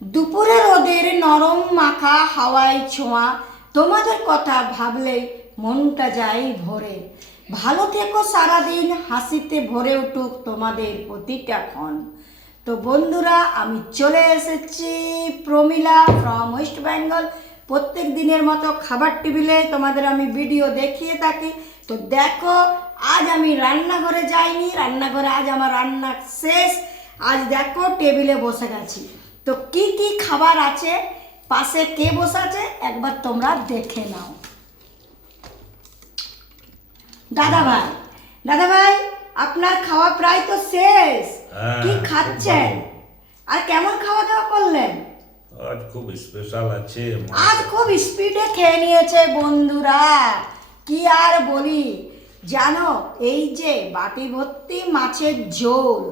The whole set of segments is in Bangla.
দুপুরে রোদের নরম মাখা হাওয়ায় ছোঁয়া তোমাদের কথা ভাবলেই মনটা যায় ভরে। ভালো থেকো সারাদিন, হাসিতে ভরে উঠুক তোমাদের প্রতিটা ক্ষণ। তো বন্ধুরা, আমি চলে এসেছি প্রমিলা ফ্রম ওয়েস্ট বেঙ্গল। প্রত্যেক দিনের মতো খাবার টেবিলে তোমাদের আমি ভিডিও দেখিয়ে থাকি। তো দেখো, আজ আমি রান্নাঘরে যাইনি, রান্নাঘরে আজ আমার রান্না শেষ। আজ দেখো টেবিলে বসে গেছি। তো কি কি খাবার আছে, পাশে কে বসে আছে একবার তোমরা দেখে নাও। দাদা ভাই, দাদা ভাই, আপনার খাওয়া প্রায় তো শেষ। কি খাচ্ছেন আর কেমন খাওয়া দাওয়া করলেন? আজ খুব স্পেশাল আছে। আজ খুব স্পিডে খেয়ে নিয়েছে বন্ধুরা, কি আর বলি। জানো, এই যে বাটি ভর্তি মাছের ঝোল,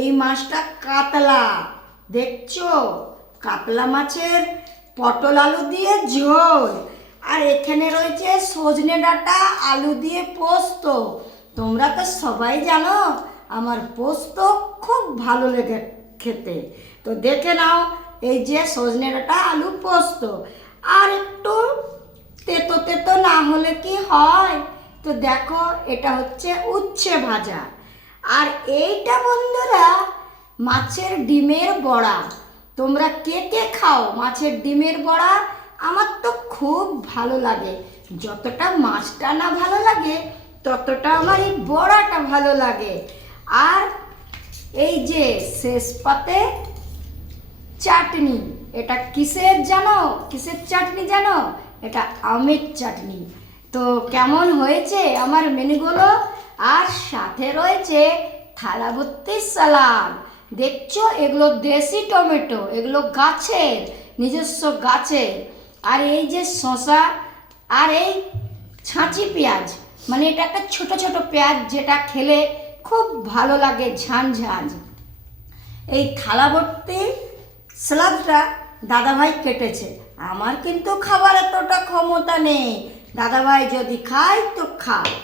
এই মাছটা কাতলা, দেখছো, কাতলা মাছের পটল আলু দিয়ে ঝোল। আর এখানে রয়েছে সজনে ডাঁটা আলু দিয়ে পোস্ত। তোমরা তো সবাই জানো আমার পোস্ত খুব ভালো লেগে খেতে। তো দেখে নাও, এই যে সজনে ডাঁটা আলু পোস্ত। আর একটু তেতো তেতো না হলে কি হয়? তো দেখো, এটা হচ্ছে উচ্ছে ভাজা। আর এইটা বন্ধুরা মাছের ডিমের বড়া। তোমরা কে কে খাও মাছের ডিমের বড়া? আমার তো খুব ভালো লাগে। যতটা মাছটা না ভালো লাগে, ততটা আমার এই বড়াটা ভালো লাগে। আর এই যে শেষ পাতে চাটনি, এটা কিসের জানো, কিসের চাটনি জানো? এটা আমের চাটনি। তো কেমন হয়েছে আমার মেনুগুলো? আর সাথে রয়েছে থালা ভর্তি সালাদ। দেখছো, এগুলো দেশি টমেটো, এগুলো গাছের, নিজস্ব গাছের। আর এই যে শসা, আর এই ছাঁচি পেঁয়াজ, মানে এটা একটা ছোট ছোট পেঁয়াজ, যেটা খেলে খুব ভালো লাগে, ঝাঁঝ ঝাঁঝ। এই থালা ভর্তি স্যালাডটা দাদাভাই কেটেছে। আমার কিন্তু খাবার এতটা ক্ষমতা নেই, দাদাভাই যদি খায় তো খায়।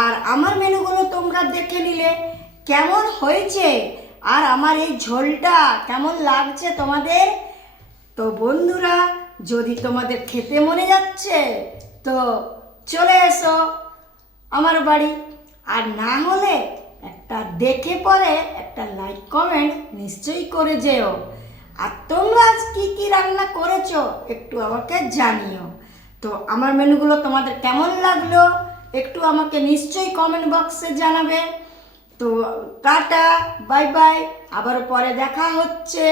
আর আমার মেনুগুলো তোমরা দেখে নিলে কেমন হয়েছে, আর আমার এই ঝোলটা কেমন লাগছে তোমাদের। তো বন্ধুরা, যদি তোমাদের খেতে মনে যাচ্ছে তো চলে এসো আমার বাড়ি। আর না হলে একটা দেখে পরে একটা লাইক কমেন্ট নিশ্চয়ই করে যেও। আর তোমরা আজ কী কী রান্না করেছো একটু আমাকে জানিও। তো আমার মেনুগুলো তোমাদের কেমন লাগলো একটু আমাকে নিশ্চয়ই কমেন্ট বক্সে জানাবে। তো টাটা, বাই বাই, আবার পরে দেখা হচ্ছে।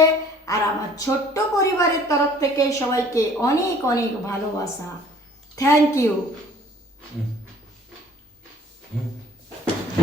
আর আমার ছোট্ট পরিবারের তরফ থেকে সবাইকে অনেক অনেক ভালোবাসা। Thank you.